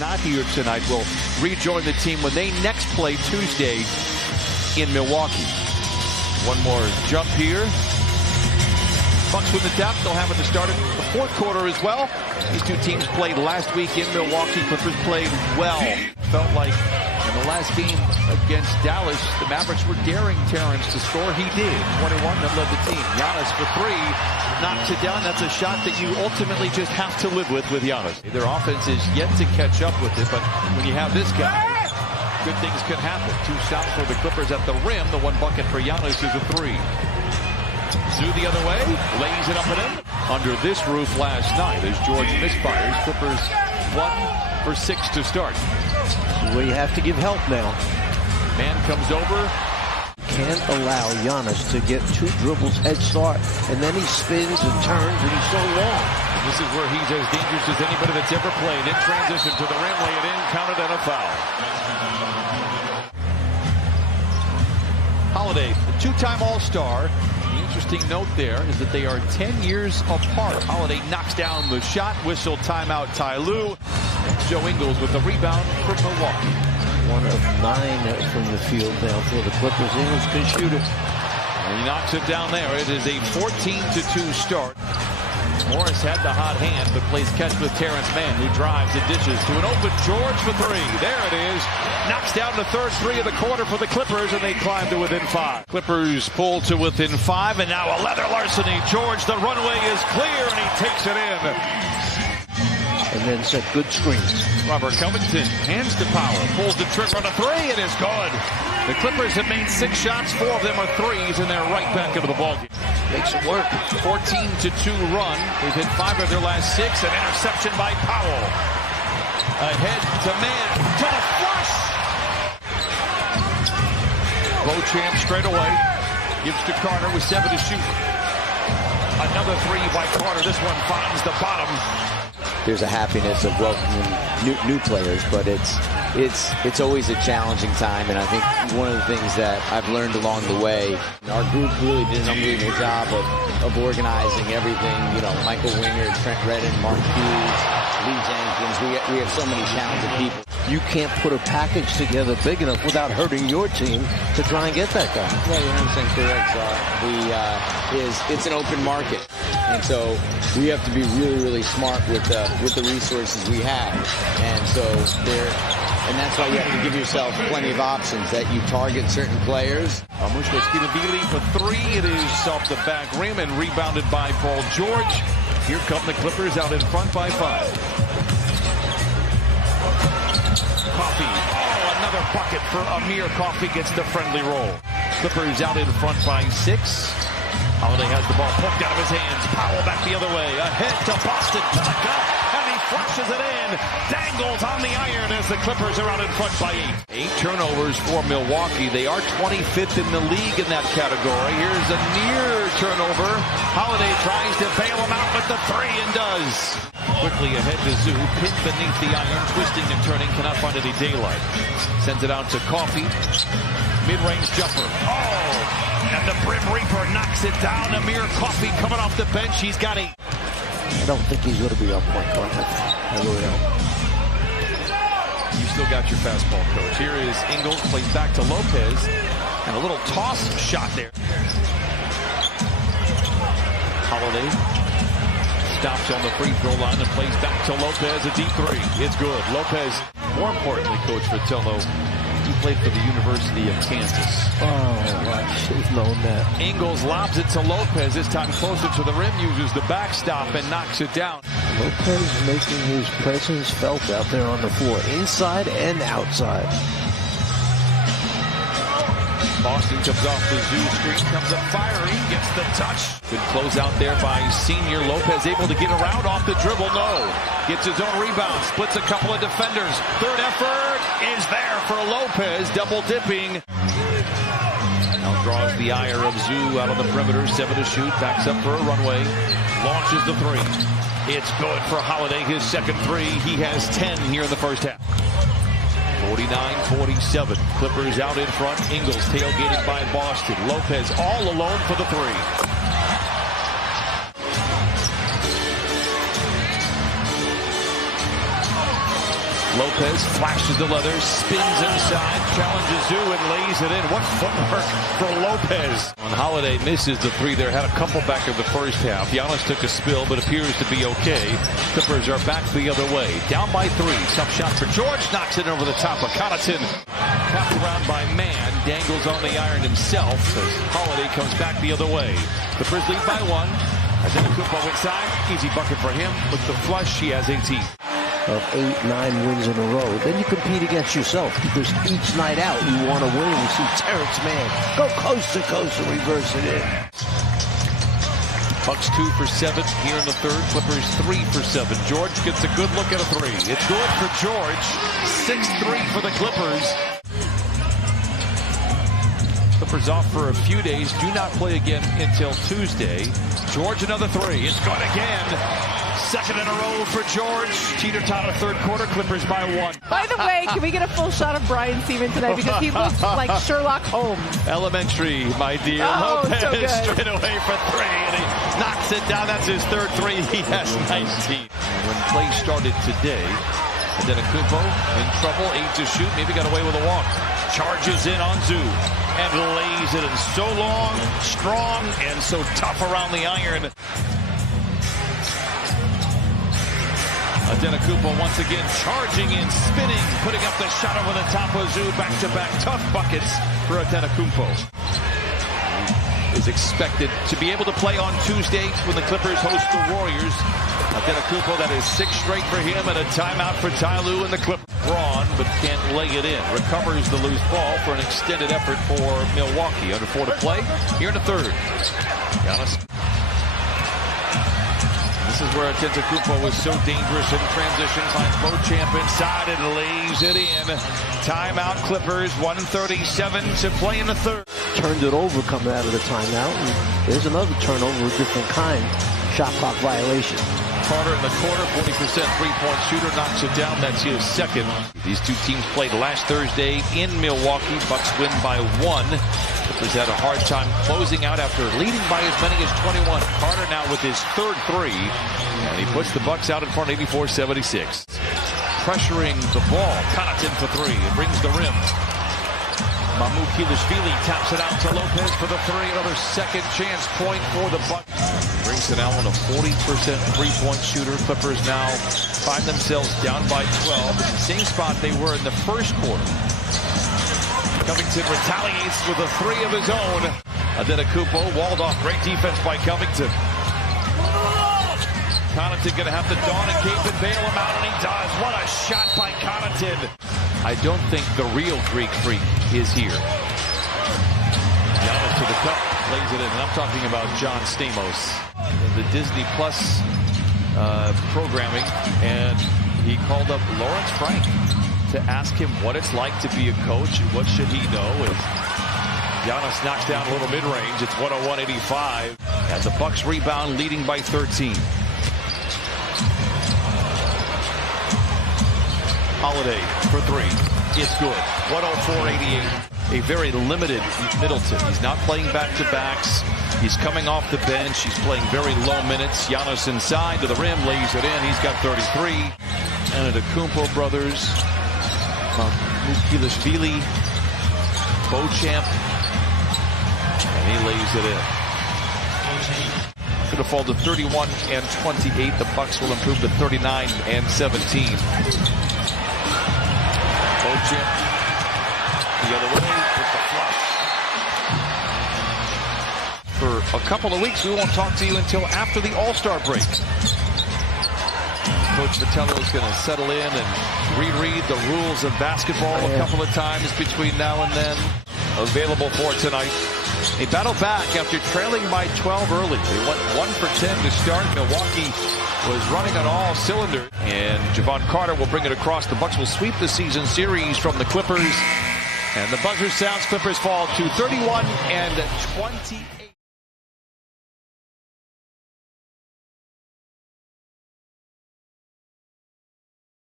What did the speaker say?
not here tonight, will rejoin the team when they next play Tuesday in Milwaukee. One more jump here. Bucks win the tap. They'll have it to start in the fourth quarter as well. These two teams played last week in Milwaukee. Clippers played well. Felt like in the last game against Dallas, the Mavericks were daring Terrence to score. He did. 21 that led the team. Giannis for three. Knocks it down. That's a shot that you ultimately just have to live with Giannis. Their offense is yet to catch up with it, but when you have this guy, good things can happen. Two stops for the Clippers at the rim. The one bucket for Giannis is a three. Zoo the other way, lays it up and in. Under this roof last night as George misfires. Clippers 1 for 6 to start. Well, you have to give help now. Man comes over. Can't allow Giannis to get 2 dribbles head start, and then he spins and turns, and he's so long. And this is where he's as dangerous as anybody that's ever played. In transition to the rim, lay it in, counted and a foul. Holiday, the two-time All-Star. The interesting note there is that they are 10 years apart. Holiday knocks down the shot, whistle, timeout, Ty Lue. Joe Ingles with the rebound for Milwaukee. 1 of 9 from the field now for the Clippers. Ingles can shoot it. And he knocks it down there. It is a 14-2 start. Morris had the hot hand, but plays catch with Terrence Mann, who drives and dishes to an open George for 3. There it is. Knocks down the third 3 of the quarter for the Clippers, and they climb to within 5. Clippers pull to within 5, and now a leather larceny. George, the runway is clear, and he takes it in. And then set good screens. Robert Covington hands to Powell, pulls the trigger on a 3, and is good. The Clippers have made 6 shots, 4 of them are threes, and they're right back into the ballgame. Makes it work. 14-2 run. They've hit 5 of their last 6. An interception by Powell. Ahead to Mann. To the flush. Beauchamp straight away. Gives to Carter with 7 to shoot. Another 3 by Carter. This one finds the bottom. There's a happiness of welcoming new players, but it's always a challenging time, and I think one of the things that I've learned along the way, our group really did an unbelievable job of organizing everything. You know, Michael Winger, Trent Redden, Mark Hughes, Lee Jenkins. We have so many talented people. You can't put a package together big enough without hurting your team to try and get that guy. Well, you're 100% correct, it's an open market. And so we have to be really, really smart with the resources we have. And so and that's why you have to give yourself plenty of options, that you target certain players. Amushka Skidabili for 3. It is off the back rim and rebounded by Paul George. Here come the Clippers out in front by 5. Coffee. Oh, another bucket for Amir. Coffee gets the friendly roll. Clippers out in front by 6. Holiday has the ball poked out of his hands. Powell back the other way. Ahead to Boston. To the cup. And he flashes it in. Dangles on the iron as the Clippers are out in front by 8. 8 turnovers for Milwaukee. They are 25th in the league in that category. Here's a near turnover. Holiday tries to bail him out with the 3 and does. Quickly ahead to Zoo. Pinned beneath the iron. Twisting and turning. Cannot find any daylight. Sends it out to Coffee. Mid-range jumper. Oh! And the Brim Reaper knocks it down. Amir Coffee coming off the bench. He's got 8. I don't think he's going to be up point guard. I really don't. You still got your fastball, coach. Here is Ingles, plays back to Lopez. And a little toss shot there. Holiday stops on the free throw line and plays back to Lopez. A deep 3. It's good. Lopez, more importantly, Coach Fratello, he played for the University of Kansas. Oh, I should have known that. Ingles lobs it to Lopez, this time closer to the rim, uses the backstop and knocks it down. Lopez making his presence felt out there on the floor, inside and outside. Boston comes off the Zoo screen, comes up firing, gets the touch. Good close out there by senior Lopez, able to get around off the dribble. No. Gets his own rebound, splits a couple of defenders. Third effort is there for Lopez, double dipping. Now draws the ire of Zoo out on the perimeter, 7 to shoot, backs up for a runway, launches the 3. It's good for Holiday, his second 3. He has 10 here in the first half. 49-47. Clippers out in front. Ingles tailgated by Boston. Lopez all alone for the 3. Lopez flashes the leather, spins inside, challenges Zoo and lays it in. What footwork for Lopez. On Holiday misses the three there, had a couple back in the first half. Giannis took a spill, but appears to be okay. Clippers are back the other way. Down by three. Tough shot for George. Knocks it over the top of Connaughton. Tapped around by Mann. Dangles on the iron himself as Holiday comes back the other way. Clippers lead by one. Antetokounmpo inside. Easy bucket for him. With the flush, he has 18. Of 8-9 wins in a row. Then you compete against yourself because each night out you want to win. You see Terrence Mann go coast to coast and reverse it in. Bucks 2 for 7 here in the third. Clippers 3 for 7. George gets a good look at a three. It's good for George. 6-3 for the Clippers. Clippers off for a few days. Do not play again until Tuesday. George another three. It's good again. Second in a row for George. Teeter-totter third quarter. Clippers by one. By the way, can we get a full shot of Brian Seaman tonight? Because he looks like Sherlock Holmes. Elementary, my dear. Oh, Lopez so good. straight away for three. And he knocks it down. That's his third three. He has 19. And when play started today, Antetokounmpo in trouble. 8 to shoot. Maybe got away with a walk. Charges in on Zoo. And lays it in. So long, strong, and so tough around the iron. Antetokounmpo once again charging in, spinning, putting up the shot over the top of Zoo. Back-to-back tough buckets for Antetokounmpo. Is expected to be able to play on Tuesday when the Clippers host the Warriors. Antetokounmpo, that is 6 straight for him, and a timeout for Ty Lue and the Clippers. Braun, but can't lay it in. Recovers the loose ball for an extended effort for Milwaukee. Under 4 to play here in the third. Giannis. This is where Antetokounmpo was so dangerous in transition. Finds Beauchamp inside and lays it in. Timeout Clippers, 1:37 to play in the third. Turned it over coming out of the timeout. And there's another turnover of a different kind. Shot clock violation. Carter in the corner, 40% three-point shooter, knocks it down. That's his second. These two teams played last Thursday in Milwaukee. Bucks win by 1. Clippers had a hard time closing out after leading by as many as 21. Carter now with his third three, and he puts the Bucks out in front 84-76. Pressuring the ball. Connaughton for three. It rings the rim. Mamoukelashvili taps it out to Lopez for the three. Another second chance point for the Bucks. Grayson Allen, a 40% three-point shooter. Clippers now find themselves down by 12 in the same spot they were in the first quarter. Covington retaliates with a three of his own. Antetokounmpo walled off. Great defense by Covington. Connaughton going to have to dawn and cape and bail him out, and he does. What a shot by Connaughton. I don't think the real Greek freak is here. Giannis to the cup, lays it in. And I'm talking about John Stamos in the Disney Plus programming, and he called up Lawrence Frank to ask him what it's like to be a coach and what should he know. As Giannis knocks down a little mid-range, it's 101-85, and the Bucks rebound, leading by 13. Holiday for three. It's good. 104-88. A very limited Middleton. He's not playing back-to-backs. He's coming off the bench. He's playing very low minutes. Giannis inside to the rim, lays it in. He's got 33. And the Antetokounmpo brothers. Mamoukelashvili. Beauchamp. And he lays it in. Should have fallen to 31-28. The Bucks will improve to 39-17. Beauchamp the other way with the flush. For a couple of weeks, we won't talk to you until after the All-Star break. Coach Vitello is going to settle in and reread the rules of basketball a couple of times between now and then. Available for tonight. A battle back after trailing by 12 early. They went 1 for 10 to start. Milwaukee was running on all cylinders. And Javon Carter will bring it across. The Bucks will sweep the season series from the Clippers. And the buzzer sounds. Clippers fall to 31-20.